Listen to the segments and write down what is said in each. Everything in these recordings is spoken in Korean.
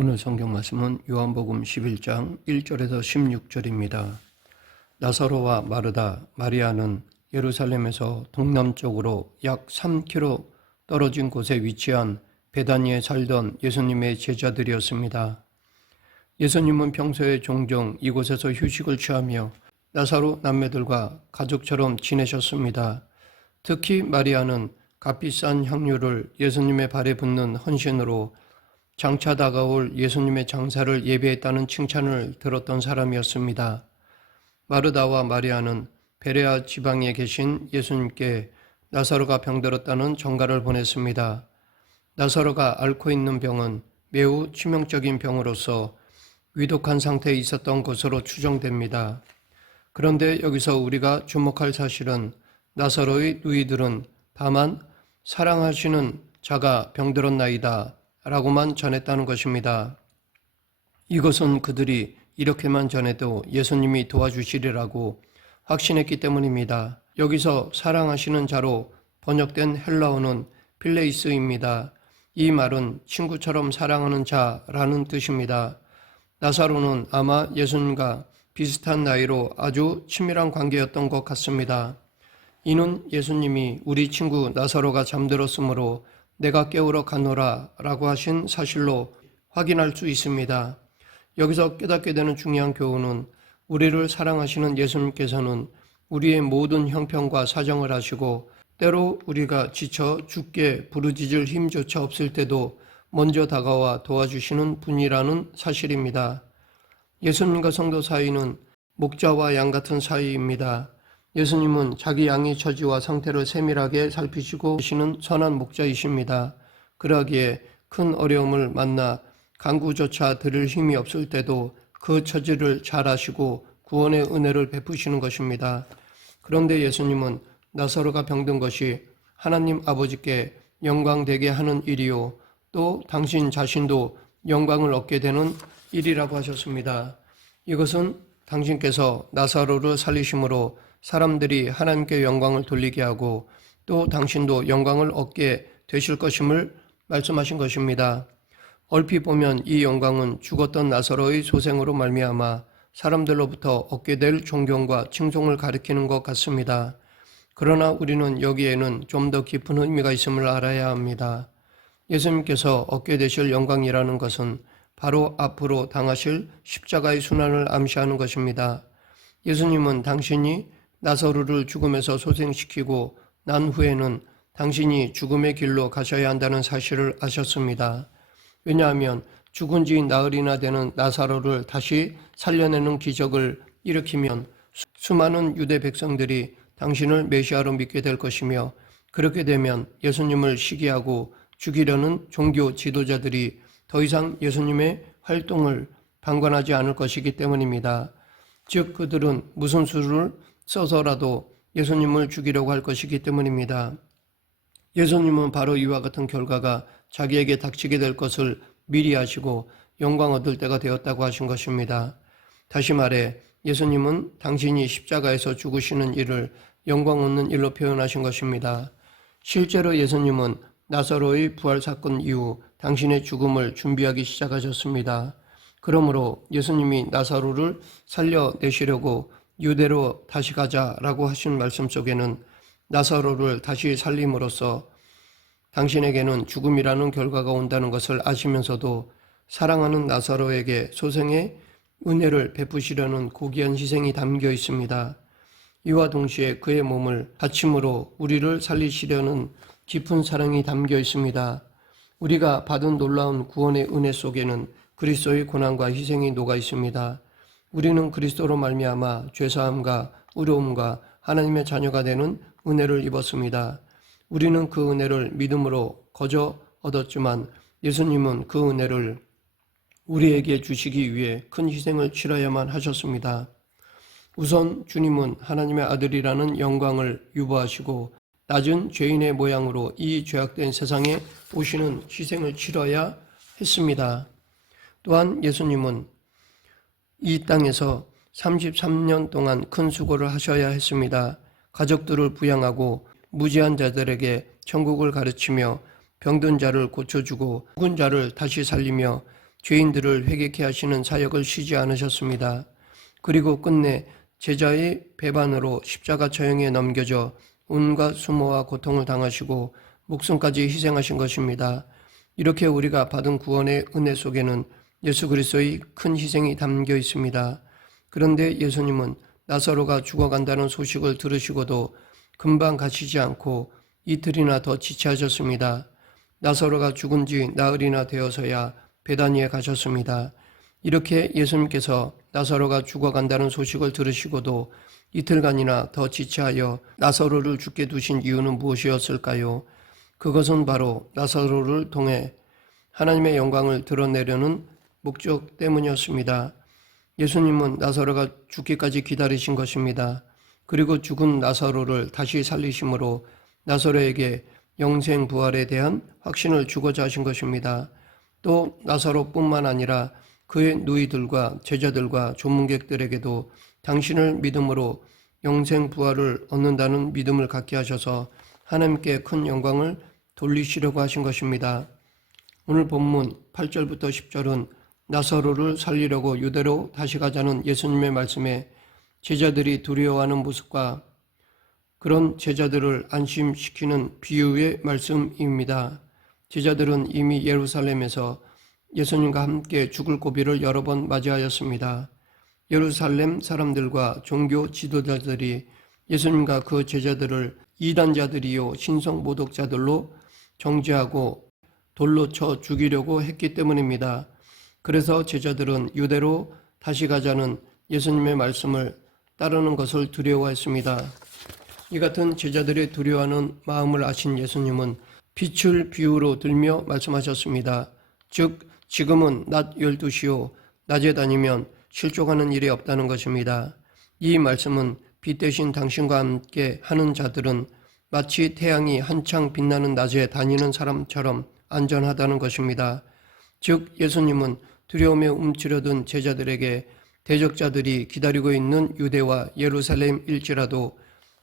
오늘 성경 말씀은 요한복음 11장 1절에서 16절입니다. 나사로와 마르다, 마리아는 예루살렘에서 동남쪽으로 약 3km 떨어진 곳에 위치한 베다니에 살던 예수님의 제자들이었습니다. 예수님은 평소에 종종 이곳에서 휴식을 취하며 나사로 남매들과 가족처럼 지내셨습니다. 특히 마리아는 값비싼 향유를 예수님의 발에 붓는 헌신으로 장차 다가올 예수님의 장사를 예배했다는 칭찬을 들었던 사람이었습니다. 마르다와 마리아는 베레아 지방에 계신 예수님께 나사로가 병들었다는 전가를 보냈습니다. 나사로가 앓고 있는 병은 매우 치명적인 병으로서 위독한 상태에 있었던 것으로 추정됩니다. 그런데 여기서 우리가 주목할 사실은 나사로의 누이들은 다만 사랑하시는 자가 병들었나이다 라고만 전했다는 것입니다. 이것은 그들이 이렇게만 전해도 예수님이 도와주시리라고 확신했기 때문입니다. 여기서 사랑하시는 자로 번역된 헬라어는 필레이스입니다. 이 말은 친구처럼 사랑하는 자라는 뜻입니다. 나사로는 아마 예수님과 비슷한 나이로 아주 친밀한 관계였던 것 같습니다. 이는 예수님이 우리 친구 나사로가 잠들었으므로 내가 깨우러 가노라 라고 하신 사실로 확인할 수 있습니다. 여기서 깨닫게 되는 중요한 교훈은 우리를 사랑하시는 예수님께서는 우리의 모든 형편과 사정을 아시고 때로 우리가 지쳐 죽게 부르짖을 힘조차 없을 때도 먼저 다가와 도와주시는 분이라는 사실입니다. 예수님과 성도 사이는 목자와 양 같은 사이입니다. 예수님은 자기 양의 처지와 상태를 세밀하게 살피시고 계시는 선한 목자이십니다. 그러기에 큰 어려움을 만나 간구조차 들을 힘이 없을 때도 그 처지를 잘 아시고 구원의 은혜를 베푸시는 것입니다. 그런데 예수님은 나사로가 병든 것이 하나님 아버지께 영광되게 하는 일이요 또 당신 자신도 영광을 얻게 되는 일이라고 하셨습니다. 이것은 당신께서 나사로를 살리심으로 사람들이 하나님께 영광을 돌리게 하고 또 당신도 영광을 얻게 되실 것임을 말씀하신 것입니다. 얼핏 보면 이 영광은 죽었던 나사로의 소생으로 말미암아 사람들로부터 얻게 될 존경과 칭송을 가리키는 것 같습니다. 그러나 우리는 여기에는 좀 더 깊은 의미가 있음을 알아야 합니다. 예수님께서 얻게 되실 영광이라는 것은 바로 앞으로 당하실 십자가의 순환을 암시하는 것입니다. 예수님은 당신이 나사로를 죽음에서 소생시키고 난 후에는 당신이 죽음의 길로 가셔야 한다는 사실을 아셨습니다. 왜냐하면 죽은 지 나흘이나 되는 나사로를 다시 살려내는 기적을 일으키면 수많은 유대 백성들이 당신을 메시아로 믿게 될 것이며 그렇게 되면 예수님을 시기하고 죽이려는 종교 지도자들이 더 이상 예수님의 활동을 방관하지 않을 것이기 때문입니다. 즉 그들은 무슨 수를 써서라도 예수님을 죽이려고 할 것이기 때문입니다. 예수님은 바로 이와 같은 결과가 자기에게 닥치게 될 것을 미리 아시고 영광 얻을 때가 되었다고 하신 것입니다. 다시 말해 예수님은 당신이 십자가에서 죽으시는 일을 영광 얻는 일로 표현하신 것입니다. 실제로 예수님은 나사로의 부활 사건 이후 당신의 죽음을 준비하기 시작하셨습니다. 그러므로 예수님이 나사로를 살려내시려고 유대로 다시 가자라고 하신 말씀 속에는 나사로를 다시 살림으로써 당신에게는 죽음이라는 결과가 온다는 것을 아시면서도 사랑하는 나사로에게 소생의 은혜를 베푸시려는 고귀한 희생이 담겨 있습니다. 이와 동시에 그의 몸을 바침으로 우리를 살리시려는 깊은 사랑이 담겨 있습니다. 우리가 받은 놀라운 구원의 은혜 속에는 그리스도의 고난과 희생이 녹아 있습니다. 우리는 그리스도로 말미암아 죄사함과 의로움과 하나님의 자녀가 되는 은혜를 입었습니다. 우리는 그 은혜를 믿음으로 거저 얻었지만 예수님은 그 은혜를 우리에게 주시기 위해 큰 희생을 치러야만 하셨습니다. 우선 주님은 하나님의 아들이라는 영광을 유보하시고 낮은 죄인의 모양으로 이 죄악된 세상에 오시는 희생을 치러야 했습니다. 또한 예수님은 이 땅에서 33년 동안 큰 수고를 하셔야 했습니다. 가족들을 부양하고 무지한 자들에게 천국을 가르치며 병든 자를 고쳐주고 죽은 자를 다시 살리며 죄인들을 회개케 하시는 사역을 쉬지 않으셨습니다. 그리고 끝내 제자의 배반으로 십자가 처형에 넘겨져 온갖 수모와 고통을 당하시고 목숨까지 희생하신 것입니다. 이렇게 우리가 받은 구원의 은혜 속에는 예수 그리스도의 큰 희생이 담겨 있습니다. 그런데 예수님은 나사로가 죽어간다는 소식을 들으시고도 금방 가시지 않고 이틀이나 더 지체하셨습니다. 나사로가 죽은 지 나흘이나 되어서야 베다니에 가셨습니다. 이렇게 예수님께서 나사로가 죽어간다는 소식을 들으시고도 이틀간이나 더 지체하여 나사로를 죽게 두신 이유는 무엇이었을까요? 그것은 바로 나사로를 통해 하나님의 영광을 드러내려는 목적 때문이었습니다. 예수님은 나사로가 죽기까지 기다리신 것입니다. 그리고 죽은 나사로를 다시 살리심으로 나사로에게 영생 부활에 대한 확신을 주고자 하신 것입니다. 또 나사로뿐만 아니라 그의 누이들과 제자들과 조문객들에게도 당신을 믿음으로 영생 부활을 얻는다는 믿음을 갖게 하셔서 하나님께 큰 영광을 돌리시려고 하신 것입니다. 오늘 본문 8절부터 10절은 나사로를 살리려고 유대로 다시 가자는 예수님의 말씀에 제자들이 두려워하는 모습과 그런 제자들을 안심시키는 비유의 말씀입니다. 제자들은 이미 예루살렘에서 예수님과 함께 죽을 고비를 여러 번 맞이하였습니다. 예루살렘 사람들과 종교 지도자들이 예수님과 그 제자들을 이단자들이요 신성 모독자들로 정죄하고 돌로 쳐 죽이려고 했기 때문입니다. 그래서 제자들은 유대로 다시 가자는 예수님의 말씀을 따르는 것을 두려워했습니다. 이 같은 제자들의 두려워하는 마음을 아신 예수님은 빛을 비유로 들며 말씀하셨습니다. 즉 지금은 낮 12시요 낮에 다니면 실족하는 일이 없다는 것입니다. 이 말씀은 빛 대신 당신과 함께 하는 자들은 마치 태양이 한창 빛나는 낮에 다니는 사람처럼 안전하다는 것입니다. 즉 예수님은 두려움에 움츠려든 제자들에게 대적자들이 기다리고 있는 유대와 예루살렘일지라도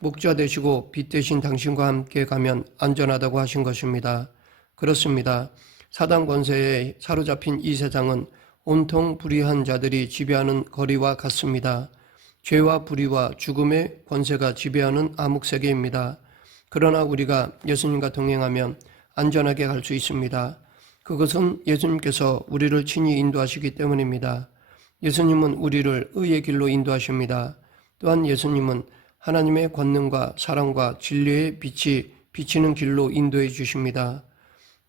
목자 되시고 빛 대신 당신과 함께 가면 안전하다고 하신 것입니다. 그렇습니다. 사단 권세에 사로잡힌 이 세상은 온통 불의한 자들이 지배하는 거리와 같습니다. 죄와 불의와 죽음의 권세가 지배하는 암흑세계입니다. 그러나 우리가 예수님과 동행하면 안전하게 갈 수 있습니다. 그것은 예수님께서 우리를 친히 인도하시기 때문입니다. 예수님은 우리를 의의 길로 인도하십니다. 또한 예수님은 하나님의 권능과 사랑과 진리의 빛이 비치는 길로 인도해 주십니다.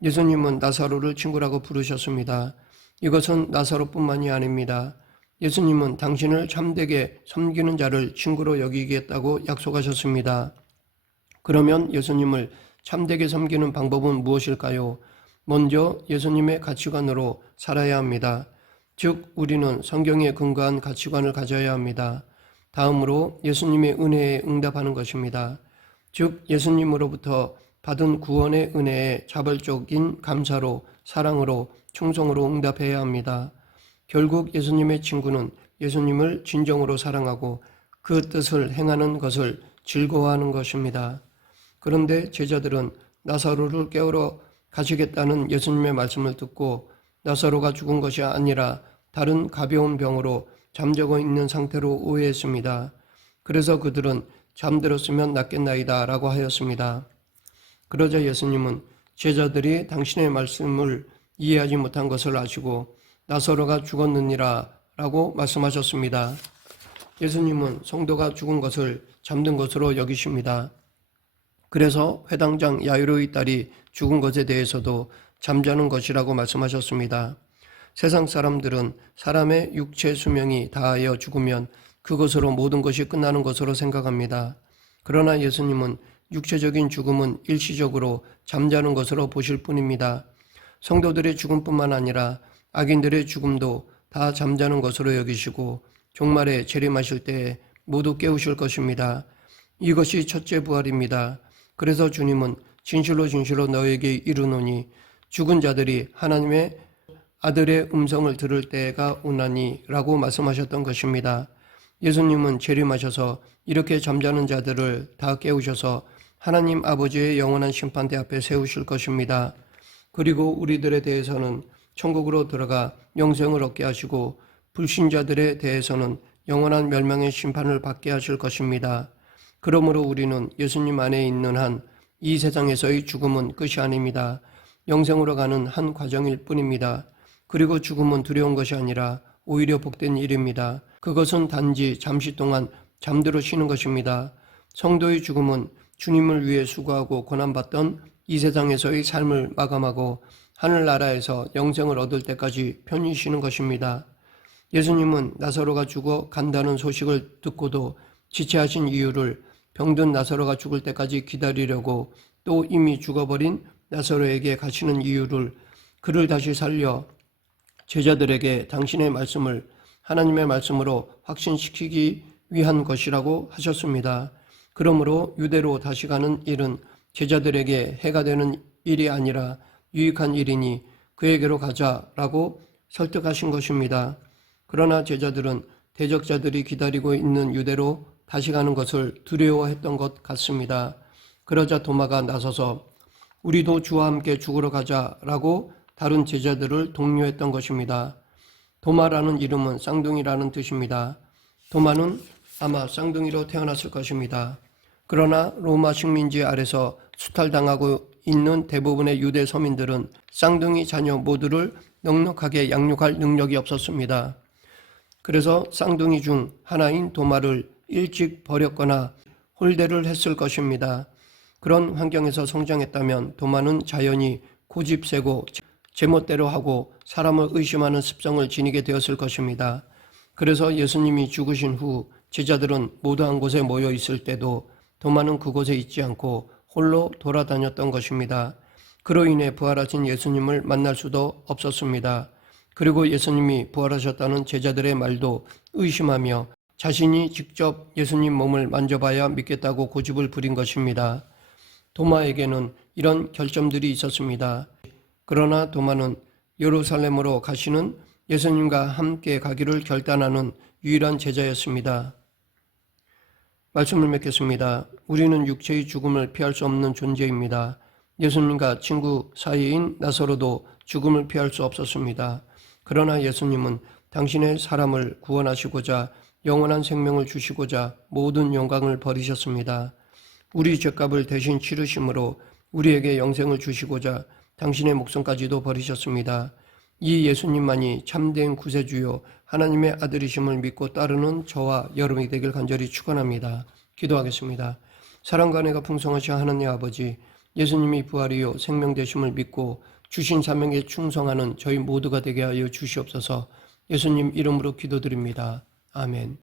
예수님은 나사로를 친구라고 부르셨습니다. 이것은 나사로뿐만이 아닙니다. 예수님은 당신을 참되게 섬기는 자를 친구로 여기겠다고 약속하셨습니다. 그러면 예수님을 참되게 섬기는 방법은 무엇일까요? 먼저 예수님의 가치관으로 살아야 합니다. 즉 우리는 성경에 근거한 가치관을 가져야 합니다. 다음으로 예수님의 은혜에 응답하는 것입니다. 즉 예수님으로부터 받은 구원의 은혜에 자발적인 감사로 사랑으로 충성으로 응답해야 합니다. 결국 예수님의 친구는 예수님을 진정으로 사랑하고 그 뜻을 행하는 것을 즐거워하는 것입니다. 그런데 제자들은 나사로를 깨우러 가시겠다는 예수님의 말씀을 듣고 나사로가 죽은 것이 아니라 다른 가벼운 병으로 잠자고 있는 상태로 오해했습니다. 그래서 그들은 잠들었으면 낫겠나이다 라고 하였습니다. 그러자 예수님은 제자들이 당신의 말씀을 이해하지 못한 것을 아시고 나사로가 죽었느니라 라고 말씀하셨습니다. 예수님은 성도가 죽은 것을 잠든 것으로 여기십니다. 그래서 회당장 야이로의 딸이 죽은 것에 대해서도 잠자는 것이라고 말씀하셨습니다. 세상 사람들은 사람의 육체 수명이 다하여 죽으면 그것으로 모든 것이 끝나는 것으로 생각합니다. 그러나 예수님은 육체적인 죽음은 일시적으로 잠자는 것으로 보실 뿐입니다. 성도들의 죽음뿐만 아니라 악인들의 죽음도 다 잠자는 것으로 여기시고 종말에 재림하실 때에 모두 깨우실 것입니다. 이것이 첫째 부활입니다. 그래서 주님은 진실로 진실로 너에게 이르노니 죽은 자들이 하나님의 아들의 음성을 들을 때가 오나니 라고 말씀하셨던 것입니다. 예수님은 재림하셔서 이렇게 잠자는 자들을 다 깨우셔서 하나님 아버지의 영원한 심판대 앞에 세우실 것입니다. 그리고 우리들에 대해서는 천국으로 들어가 영생을 얻게 하시고 불신자들에 대해서는 영원한 멸망의 심판을 받게 하실 것입니다. 그러므로 우리는 예수님 안에 있는 한 이 세상에서의 죽음은 끝이 아닙니다. 영생으로 가는 한 과정일 뿐입니다. 그리고 죽음은 두려운 것이 아니라 오히려 복된 일입니다. 그것은 단지 잠시 동안 잠들어 쉬는 것입니다. 성도의 죽음은 주님을 위해 수고하고 고난받던 이 세상에서의 삶을 마감하고 하늘나라에서 영생을 얻을 때까지 편히 쉬는 것입니다. 예수님은 나사로가 죽어 간다는 소식을 듣고도 지체하신 이유를 병든 나사로가 죽을 때까지 기다리려고 또 이미 죽어버린 나사로에게 가시는 이유를 그를 다시 살려 제자들에게 당신의 말씀을 하나님의 말씀으로 확신시키기 위한 것이라고 하셨습니다. 그러므로 유대로 다시 가는 일은 제자들에게 해가 되는 일이 아니라 유익한 일이니 그에게로 가자라고 설득하신 것입니다. 그러나 제자들은 대적자들이 기다리고 있는 유대로 다시 가는 것을 두려워했던 것 같습니다. 그러자 도마가 나서서 우리도 주와 함께 죽으러 가자라고 다른 제자들을 독려했던 것입니다. 도마라는 이름은 쌍둥이라는 뜻입니다. 도마는 아마 쌍둥이로 태어났을 것입니다. 그러나 로마 식민지 아래서 수탈당하고 있는 대부분의 유대 서민들은 쌍둥이 자녀 모두를 넉넉하게 양육할 능력이 없었습니다. 그래서 쌍둥이 중 하나인 도마를 일찍 버렸거나 홀대를 했을 것입니다. 그런 환경에서 성장했다면 도마는 자연히 고집세고 제멋대로 하고 사람을 의심하는 습성을 지니게 되었을 것입니다. 그래서 예수님이 죽으신 후 제자들은 모두 한 곳에 모여 있을 때도 도마는 그곳에 있지 않고 홀로 돌아다녔던 것입니다. 그로 인해 부활하신 예수님을 만날 수도 없었습니다. 그리고 예수님이 부활하셨다는 제자들의 말도 의심하며 자신이 직접 예수님 몸을 만져봐야 믿겠다고 고집을 부린 것입니다. 도마에게는 이런 결점들이 있었습니다. 그러나 도마는 예루살렘으로 가시는 예수님과 함께 가기를 결단하는 유일한 제자였습니다. 말씀을 맺겠습니다. 우리는 육체의 죽음을 피할 수 없는 존재입니다. 예수님과 친구 사이인 나사로도 죽음을 피할 수 없었습니다. 그러나 예수님은 당신의 사람을 구원하시고자 영원한 생명을 주시고자 모든 영광을 버리셨습니다. 우리 죄값을 대신 치르심으로 우리에게 영생을 주시고자 당신의 목숨까지도 버리셨습니다. 이 예수님만이 참된 구세주요 하나님의 아들이심을 믿고 따르는 저와 여러분이 되길 간절히 축원합니다. 기도하겠습니다. 사랑과 은혜가 풍성하신 하나님 아버지, 예수님이 부활이요 생명 되심을 믿고 주신 사명에 충성하는 저희 모두가 되게 하여 주시옵소서. 예수님 이름으로 기도드립니다. 아멘.